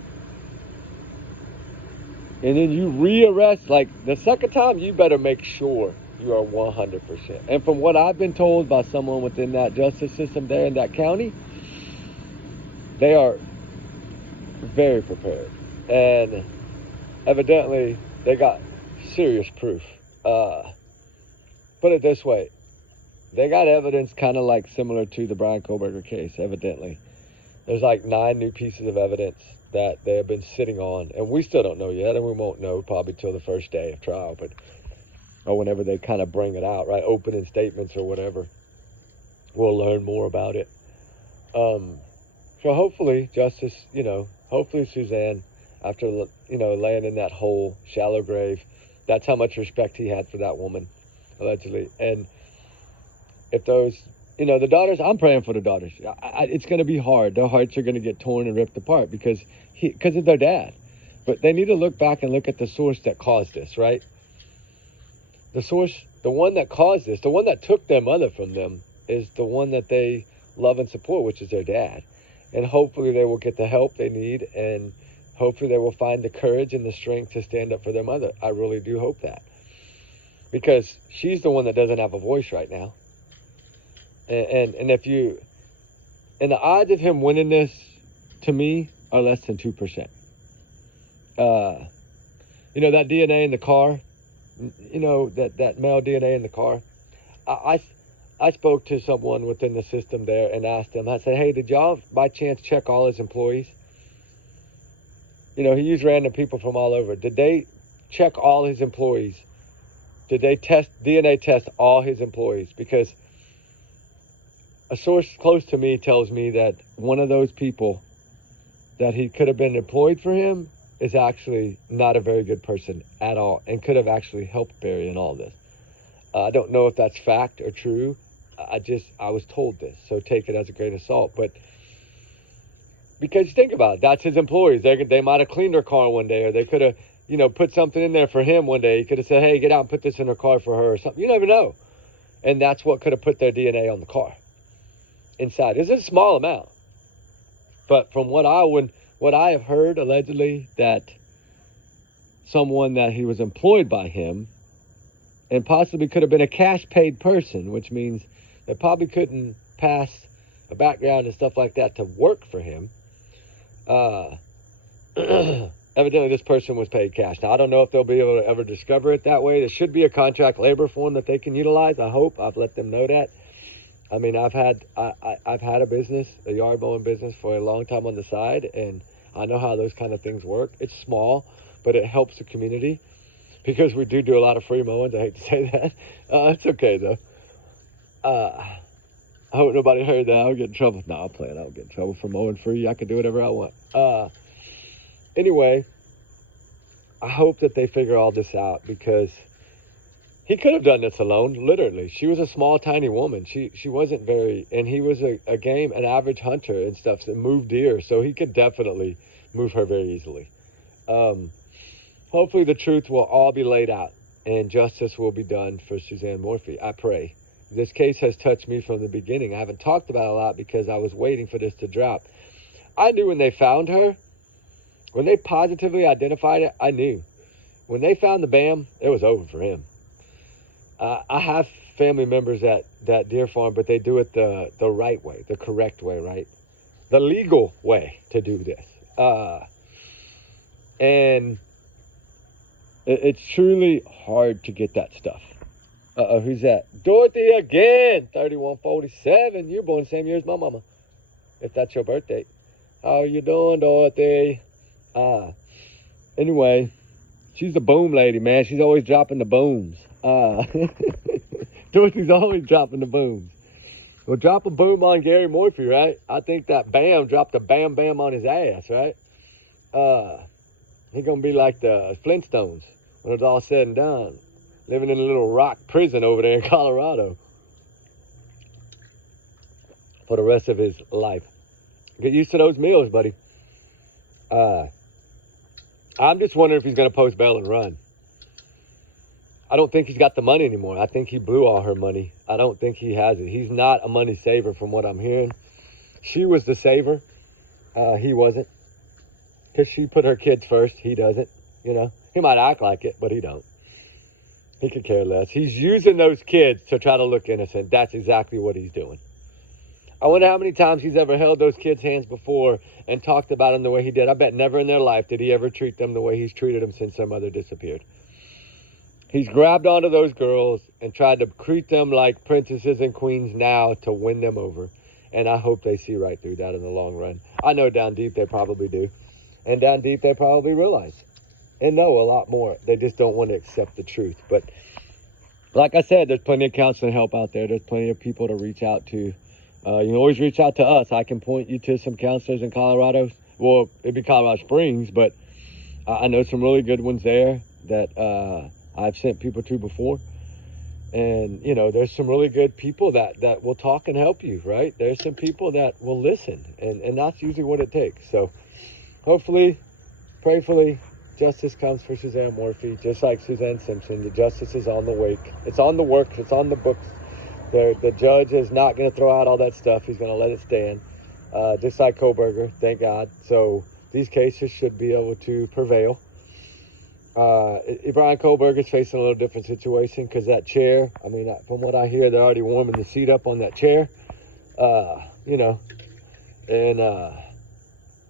and then you rearrest, like the second time, you better make sure you are 100%. And from what I've been told by someone within that justice system there in that county, they are very prepared. And evidently, they got serious proof. Put it this way, they got evidence kind of like similar to the Brian Kohlberger case, evidently. There's like 9 new pieces of evidence that they have been sitting on, and we still don't know yet, and we won't know probably till the first day of trial, or whenever they kind of bring it out, right? Opening statements or whatever. We'll learn more about it. So hopefully, Justice, hopefully Suzanne, after, laying in that hole, shallow grave, that's how much respect he had for that woman, allegedly. And if those, the daughters, I'm praying for the daughters. It's going to be hard. Their hearts are going to get torn and ripped apart because of their dad. But they need to look back and look at the source that caused this, right? The source, the one that caused this, the one that took their mother from them is the one that they love and support, which is their dad. And hopefully they will get the help they need, and hopefully they will find the courage and the strength to stand up for their mother. I really do hope that. Because she's the one that doesn't have a voice right now. And the odds of him winning this, to me, are less than 2%. That DNA in the car, that male DNA in the car. I spoke to someone within the system there and asked them, I said, hey, did y'all by chance check all his employees? He used random people from all over. Did they check all his employees? Did they DNA test all his employees? Because a source close to me tells me that one of those people that he could have been employed for him is actually not a very good person at all and could have actually helped Barry in all this. I don't know if that's fact or true. I was told this, so take it as a grain of salt. But because think about it, that's his employees. They might have cleaned her car one day, or they could have, put something in there for him one day. He could have said, hey, get out and put this in her car for her or something. You never know. And that's what could have put their DNA on the car inside. It's a small amount. But from what I have heard, allegedly, that someone that he was employed by him and possibly could have been a cash paid person, which means they probably couldn't pass a background and stuff like that to work for him. Evidently, this person was paid cash. Now, I don't know if they'll be able to ever discover it that way. There should be a contract labor form that they can utilize. I hope. I've let them know that. I mean, I've had a business, a yard mowing business, for a long time on the side, and I know how those kind of things work. It's small, but it helps the community because we do a lot of free mowings. I hate to say that. It's okay, though. I hope nobody heard that. I'll get in trouble. No, I'm playing. I don't get in trouble for mowing free. I can do whatever I want. Anyway, I hope that they figure all this out because he could have done this alone, literally. She was a small, tiny woman. She wasn't very, and he was an average hunter and stuff that moved deer, so he could definitely move her very easily. Hopefully the truth will all be laid out and justice will be done for Suzanne Morphy. I pray. This case has touched me from the beginning. I haven't talked about it a lot because I was waiting for this to drop. I knew when they found her, when they positively identified it, I knew. When they found the BAM, it was over for him. I have family members at that deer farm, but they do it the right way, the correct way, right? The legal way to do this. And it's truly hard to get that stuff. Who's that? Dorothy again, 3147. You're born the same year as my mama, if that's your birthday. How you doing, Dorothy? Anyway, she's the boom lady, man. She's always dropping the booms. Dorothy's always dropping the booms. Well, drop a boom on Gary Morphy, right? I think that Bam dropped a bam bam on his ass, right? He's gonna be like the Flintstones when it's all said and done, living in a little rock prison over there in Colorado for the rest of his life. Get used to those meals, buddy. I'm just wondering if he's gonna post bail and run. I don't think he's got the money anymore. I think he blew all her money. I don't think he has it. He's not a money saver from what I'm hearing. She was the saver. He wasn't. Because she put her kids first. He doesn't. He might act like it, but he don't. He could care less. He's using those kids to try to look innocent. That's exactly what he's doing. I wonder how many times he's ever held those kids' hands before and talked about them the way he did. I bet never in their life did he ever treat them the way he's treated them since their mother disappeared. He's grabbed onto those girls and tried to treat them like princesses and queens now to win them over. And I hope they see right through that in the long run. I know down deep they probably do. And down deep, they probably realize and know a lot more. They just don't want to accept the truth. But like I said, there's plenty of counseling help out there. There's plenty of people to reach out to. You can always reach out to us. I can point you to some counselors in Colorado. Well, it'd be Colorado Springs, but I know some really good ones there that I've sent people to before. And, you know, there's some really good people that will talk and help you, right? There's some people that will listen, and that's usually what it takes. So hopefully, prayerfully, justice comes for Suzanne Morphy, just like Suzanne Simpson. The justice is on the wake. It's on the works. It's on the books. The judge is not going to throw out all that stuff. He's going to let it stand, just like Koberger, thank God. So these cases should be able to prevail. Brian Koberger's facing a little different situation because that chair, I mean, from what I hear, they're already warming the seat up on that chair, you know, and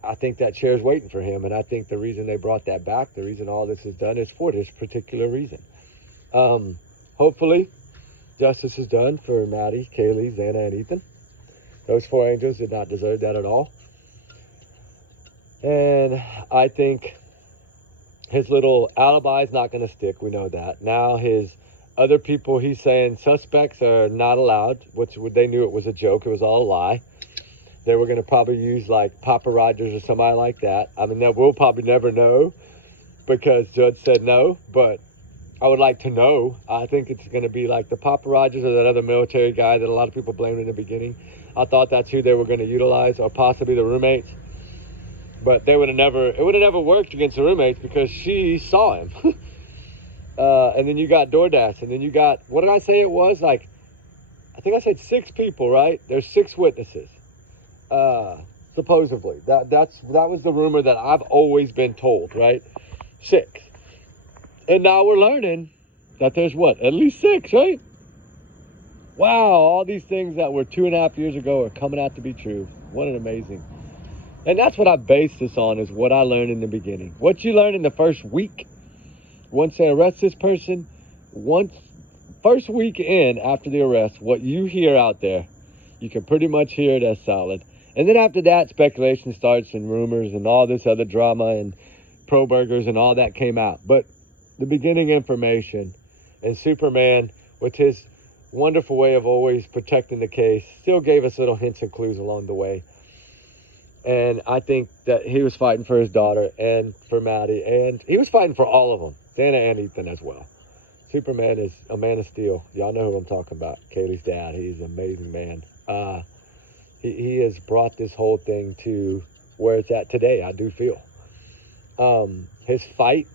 I think that chair is waiting for him. And I think the reason they brought that back, the reason all this is done is for this particular reason. Hopefully justice is done for Maddie, Kaylee, Xana, and Ethan. Those 4 angels did not deserve that at all. And I think his little alibi is not going to stick. We know that. Now his other people, he's saying suspects are not allowed, which they knew it was a joke. It was all a lie. They were going to probably use like Papa Rogers or somebody like that. I mean, that we'll probably never know because Judge said no, but I would like to know. I think it's going to be like the Papa Rogers or that other military guy that a lot of people blamed in the beginning. I thought that's who they were going to utilize, or possibly the roommates. But it would have never worked against the roommates because she saw him. And then you got DoorDash, and then you got, what did I say it was? Like, I think I said 6 people, right? There's 6 witnesses. Supposedly. That was the rumor that I've always been told, right? 6. And now we're learning that there's what? At least 6, right? Wow, all these things that were 2.5 years ago are coming out to be true. What an amazing. And that's what I base this on, is what I learned in the beginning. What you learn in the first week, once they arrest this person, first week in after the arrest, what you hear out there, you can pretty much hear it as solid. And then after that, speculation starts and rumors and all this other drama and pro burgers and all that came out. But the beginning information, and Superman, with his wonderful way of always protecting the case, still gave us little hints and clues along the way. And I think that he was fighting for his daughter and for Maddie, and he was fighting for all of them, Xana and Ethan as well. Superman is a man of steel. Y'all know who I'm talking about. Kaylee's dad. He's an amazing man. He has brought this whole thing to where it's at today, I do feel. His fight,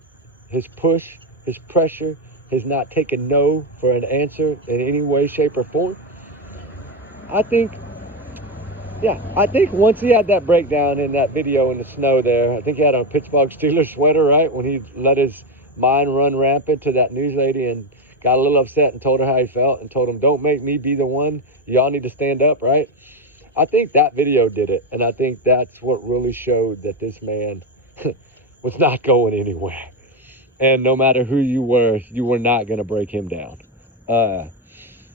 his push, his pressure, his not taking no for an answer in any way, shape, or form. I think once he had that breakdown in that video in the snow there, I think he had on a Pittsburgh Steelers sweater, right? When he let his mind run rampant to that news lady and got a little upset and told her how he felt and told him, don't make me be the one. Y'all need to stand up, right? I think that video did it. And I think that's what really showed that this man was not going anywhere. And no matter who you were not going to break him down. But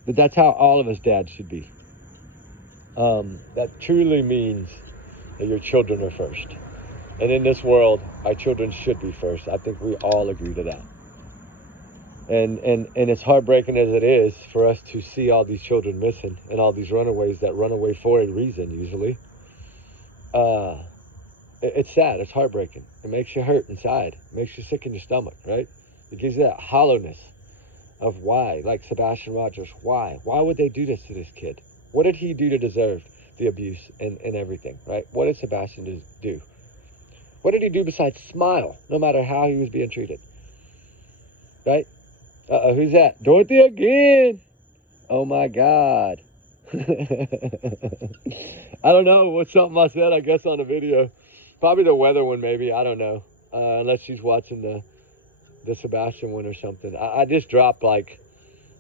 that's how all of us dads should be. That truly means that your children are first. And in this world, our children should be first. I think we all agree to that. And it's heartbreaking as it is for us to see all these children missing and all these runaways that run away for a reason, usually. It's sad. It's heartbreaking. It makes you hurt inside. It makes you sick in your stomach, right? It gives you that hollowness of why, like Sebastian Rogers, why? Why would they do this to this kid? What did he do to deserve the abuse and everything, right? What did Sebastian do? What did he do besides smile, no matter how he was being treated? Right? Who's that? Dorothy again. Oh, my God. I don't know. What's something I said, I guess, on the video. Probably the weather one, maybe. I don't know. Unless she's watching the Sebastian one or something. I just dropped, like,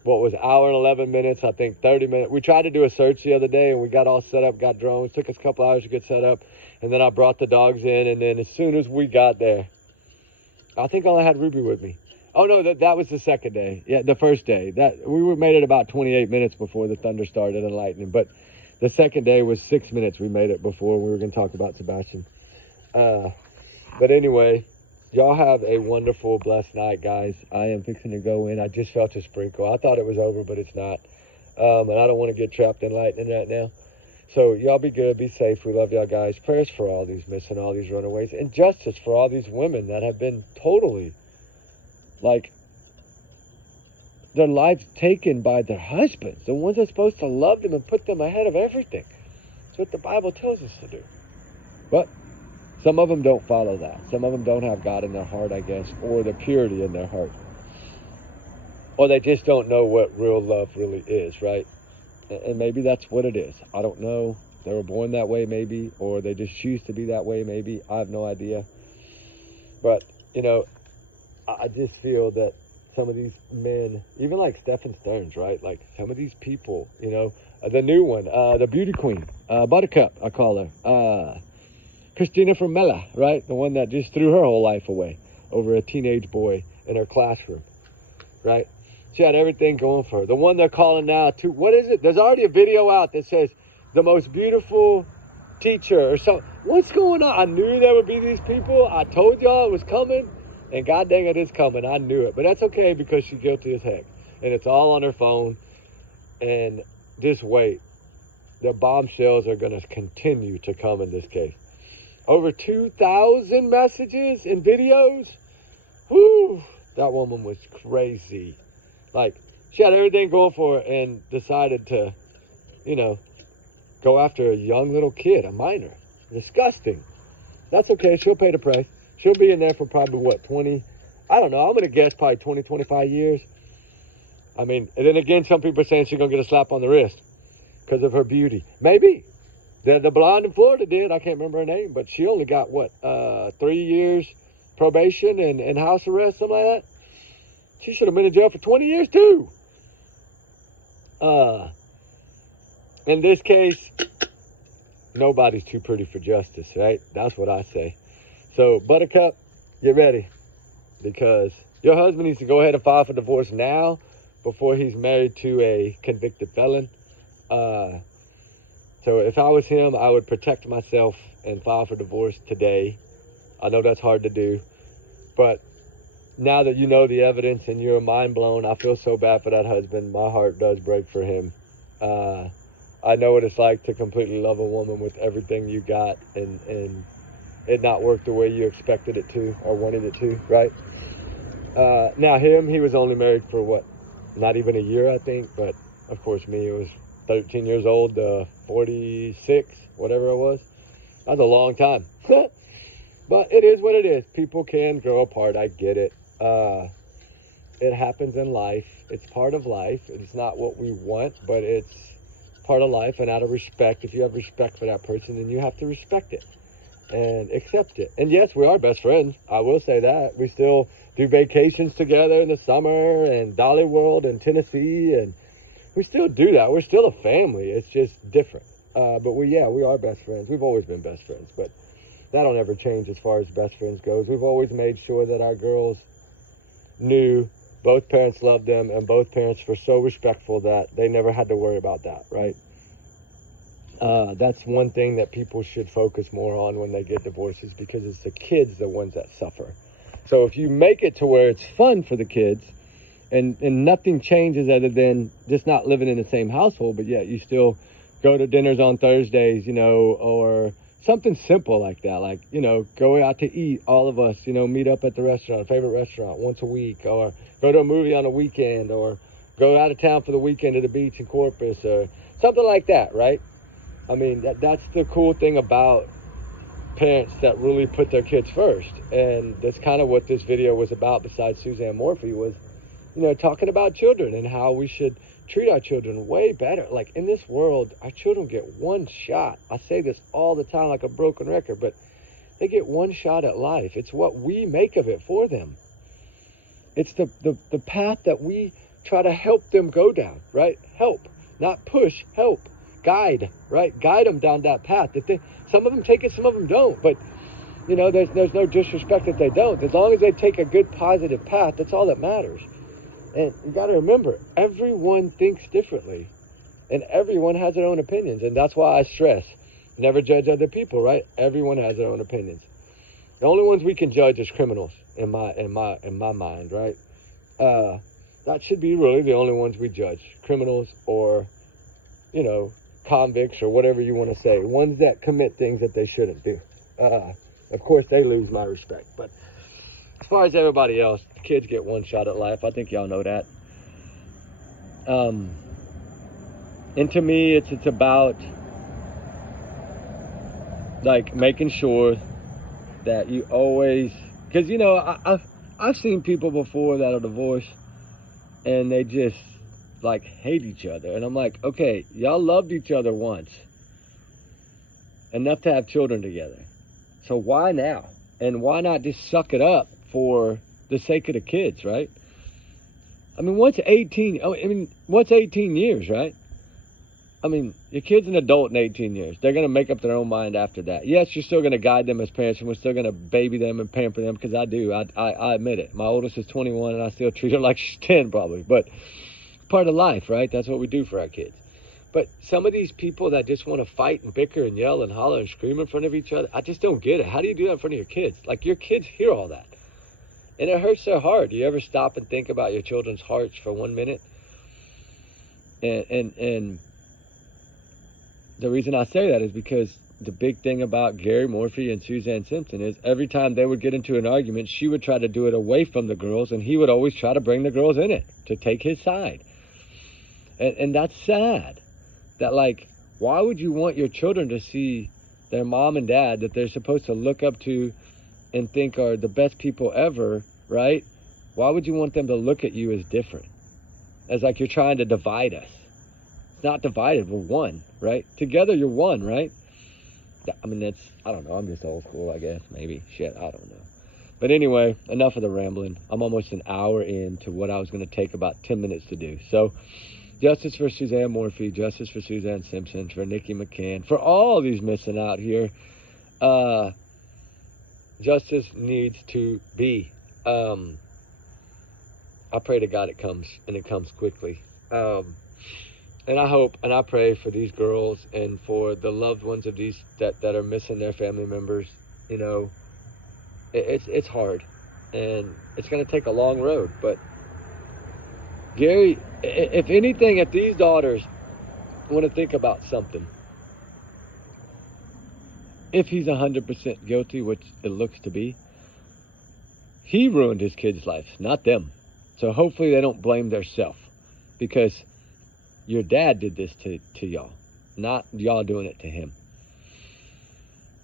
what was hour and 11 minutes, I think 30 minutes. We tried to do a search the other day, and we got all set up, got drones. Took us a couple hours to get set up. And then I brought the dogs in, and then as soon as we got there, I think I only had Ruby with me. Oh, no, that was the second day. Yeah, the first day. We made it about 28 minutes before the thunder started and lightning. But the second day was 6 minutes we made it before we were going to talk about Sebastian. But anyway, y'all have a wonderful, blessed night, guys. I am fixing to go in. I just felt a sprinkle. I thought it was over, but it's not. And I don't want to get trapped in lightning right now. So y'all be good, be safe. We love y'all, guys. Prayers for all these missing, all these runaways, and justice for all these women that have been totally, like, their lives taken by their husbands, the ones that are supposed to love them and put them ahead of everything. That's what the Bible tells us to do. But some of them don't follow that. Some of them don't have God in their heart, I guess, or the purity in their heart. Or they just don't know what real love really is, right? And maybe that's what it is. I don't know. They were born that way, maybe, or they just choose to be that way, maybe. I have no idea. But, you know, I just feel that some of these men, even like Stephen Stearns, right? Like some of these people, you know, the new one, the beauty queen, Buttercup, I call her, Christina from Mela, right? The one that just threw her whole life away over a teenage boy in her classroom, right? She had everything going for her. The one they're calling now, what is it? There's already a video out that says the most beautiful teacher or something. What's going on? I knew there would be these people. I told y'all it was coming, and god dang it, it's coming. I knew it, but that's okay because she's guilty as heck, and it's all on her phone. And just wait, the bombshells are going to continue to come in this case. Over 2,000 messages and videos. Whew, that woman was crazy. Like, she had everything going for her and decided to, you know, go after a young little kid, a minor. Disgusting. That's okay. She'll pay the price. She'll be in there for probably, what, 20? I don't know. I'm going to guess probably 20, 25 years. I mean, and then again, some people are saying she's going to get a slap on the wrist because of her beauty. Maybe. The blonde in Florida did. I can't remember her name, but she only got, what, 3 years probation and house arrest, something like that. She should have been in jail for 20 years, too. In this case, nobody's too pretty for justice, right? That's what I say. So, Buttercup, get ready. Because your husband needs to go ahead and file for divorce now before he's married to a convicted felon. So if I was him, I would protect myself and file for divorce today. I know that's hard to do. But now that you know the evidence and you're mind blown, I feel so bad for that husband. My heart does break for him. I know what it's like to completely love a woman with everything you got and it not work the way you expected it to or wanted it to, right? Now he was only married for what? Not even a year, I think. But of course, me, it was 13 years old, 46, whatever it was. That's a long time. But it is what it is. People can grow apart. I get it. It happens in life. It's part of life. It's not what we want, but it's part of life. And out of respect, if you have respect for that person, then you have to respect it and accept it. And yes, we are best friends. I will say that. We still do vacations together in the summer and Dolly World in Tennessee, and we still do that. We're still a family. It's just different. But we are best friends. We've always been best friends, but that'll never change as far as best friends goes. We've always made sure that our girls knew both parents loved them and both parents were so respectful that they never had to worry about that, right? That's one thing that people should focus more on when they get divorces, because it's the kids, the ones that suffer. So if you make it to where it's fun for the kids and nothing changes other than just not living in the same household, but yet you still go to dinners on Thursdays, you know, or something simple like that, like, you know, go out to eat, all of us, you know, meet up at the restaurant, favorite restaurant once a week, or go to a movie on a weekend, or go out of town for the weekend to the beach in Corpus, or something like that, right? I mean, that's the cool thing about parents that really put their kids first. And that's kind of what this video was about, besides Suzanne Morphy, was, you know, talking about children and how we should treat our children way better. Like, in this world, our children get one shot. I say this all the time like a broken record, but they get one shot at life. It's what we make of it for them. It's the path that we try to help them go down, right? Help, not push, help, guide, right? Guide them down that path. Some of them take it, some of them don't, but you know, there's no disrespect if they don't. As long as they take a good, positive path, that's all that matters. And you got to remember, everyone thinks differently, and everyone has their own opinions. And that's why I stress, never judge other people, right? Everyone has their own opinions. The only ones we can judge is criminals in my mind, right? That should be really the only ones we judge. Criminals or, you know, convicts or whatever you want to say. Ones that commit things that they shouldn't do. Of course, they lose my respect. But as far as everybody else, kids get one shot at life. I think y'all know that. And to me, it's about like making sure that you always, because you know, I've seen people before that are divorced and they just like hate each other, and I'm like, okay, y'all loved each other once enough to have children together, so why now? And why not just suck it up for the sake of the kids, right? I mean, what's 18 years, right? I mean, your kid's an adult in 18 years. They're going to make up their own mind after that. Yes, you're still going to guide them as parents, and we're still going to baby them and pamper them, because I do. I admit it. My oldest is 21, and I still treat her like she's 10 probably. But it's part of life, right? That's what we do for our kids. But some of these people that just want to fight and bicker and yell and holler and scream in front of each other, I just don't get it. How do you do that in front of your kids? Like, your kids hear all that. And it hurts their heart. Do you ever stop and think about your children's hearts for 1 minute? And the reason I say that is because the big thing about Gary Morphy and Suzanne Simpson is every time they would get into an argument, she would try to do it away from the girls, and he would always try to bring the girls in it to take his side. And that's sad. That, like, why would you want your children to see their mom and dad that they're supposed to look up to and think are the best people ever, right? Why would you want them to look at you as different? As like you're trying to divide us. It's not divided, we're one, right? Together you're one, right? I mean, that's, I don't know, I'm just old school, I guess, maybe. Shit, I don't know. But anyway, enough of the rambling. I'm almost an hour into what I was going to take about 10 minutes to do. So, justice for Suzanne Morphy, justice for Suzanne Simpson, for Nikki McCann, for all these missing out here. Justice needs to be. I pray to God it comes, and it comes quickly. And I hope and I pray for these girls and for the loved ones of these that are missing their family members. You know, it's hard, and it's going to take a long road. But Gary, if anything, if these daughters want to think about something, if he's 100% guilty, which it looks to be, he ruined his kid's life, not them. So hopefully they don't blame theirself, because your dad did this to y'all, not y'all doing it to him.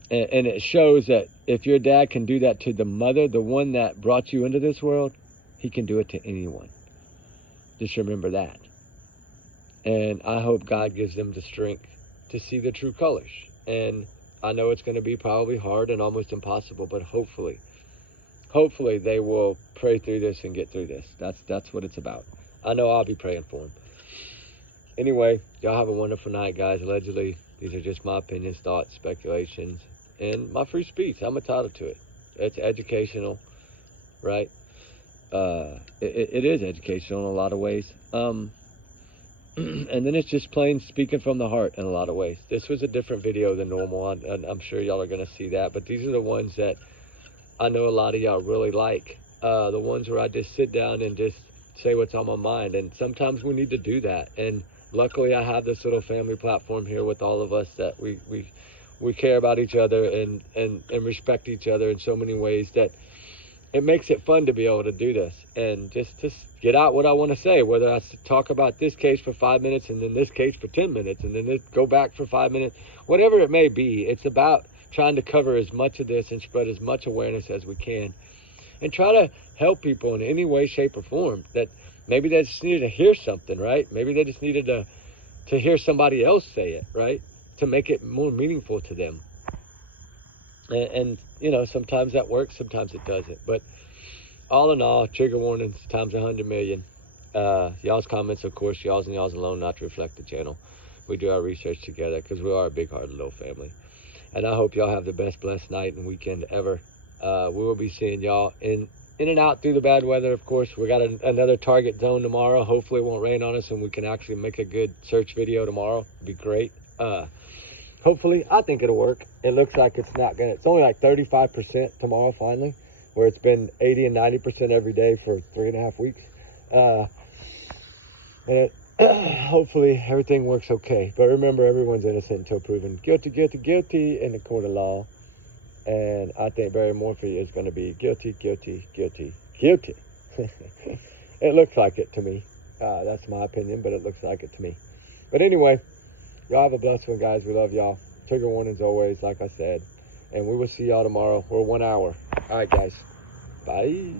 And it shows that if your dad can do that to the mother, the one that brought you into this world, he can do it to anyone. Just remember that. And I hope God gives them the strength to see the true colors. And I know it's going to be probably hard and almost impossible, but hopefully they will pray through this and get through this. That's what it's about. I know I'll be praying for them. Anyway, y'all have a wonderful night, guys. Allegedly, these are just my opinions, thoughts, speculations, and my free speech. I'm entitled to it. It's educational, right? It is educational in a lot of ways. And then it's just plain speaking from the heart in a lot of ways. This was a different video than normal, and I'm sure y'all are going to see that. But these are the ones that I know a lot of y'all really like. The ones where I just sit down and just say what's on my mind. And sometimes we need to do that. And luckily, I have this little family platform here with all of us that we care about each other and respect each other in so many ways that it makes it fun to be able to do this and just get out what I want to say, whether I talk about this case for 5 minutes and then this case for 10 minutes and then go back for 5 minutes, whatever it may be. It's about trying to cover as much of this and spread as much awareness as we can and try to help people in any way, shape, or form that maybe they just needed to hear something, right? Maybe they just needed to hear somebody else say it, right? To make it more meaningful to them. And you know, sometimes that works, sometimes it doesn't. But all in all, trigger warnings times 100 million. Y'all's comments, of course, y'all's alone, not to reflect the channel. We do our research together because we are a big-hearted little family. And I hope y'all have the best blessed night and weekend ever. We will be seeing y'all in and out through the bad weather, of course. We got another target zone tomorrow. Hopefully it won't rain on us and we can actually make a good search video tomorrow. It'd be great. hopefully, I think it'll work. It looks like it's not gonna. It's only like 35% tomorrow finally, where it's been 80 and 90% every day for 3.5 weeks. And hopefully everything works okay. But remember, everyone's innocent until proven guilty, guilty, guilty in the court of law. And I think Barry Morphy is going to be guilty, guilty, guilty, guilty. It looks like it to me. That's my opinion, but it looks like it to me. But anyway, y'all have a blessed one, guys. We love y'all. Trigger warnings always, like I said. And we will see y'all tomorrow. We're 1 hour. All right, guys. Bye.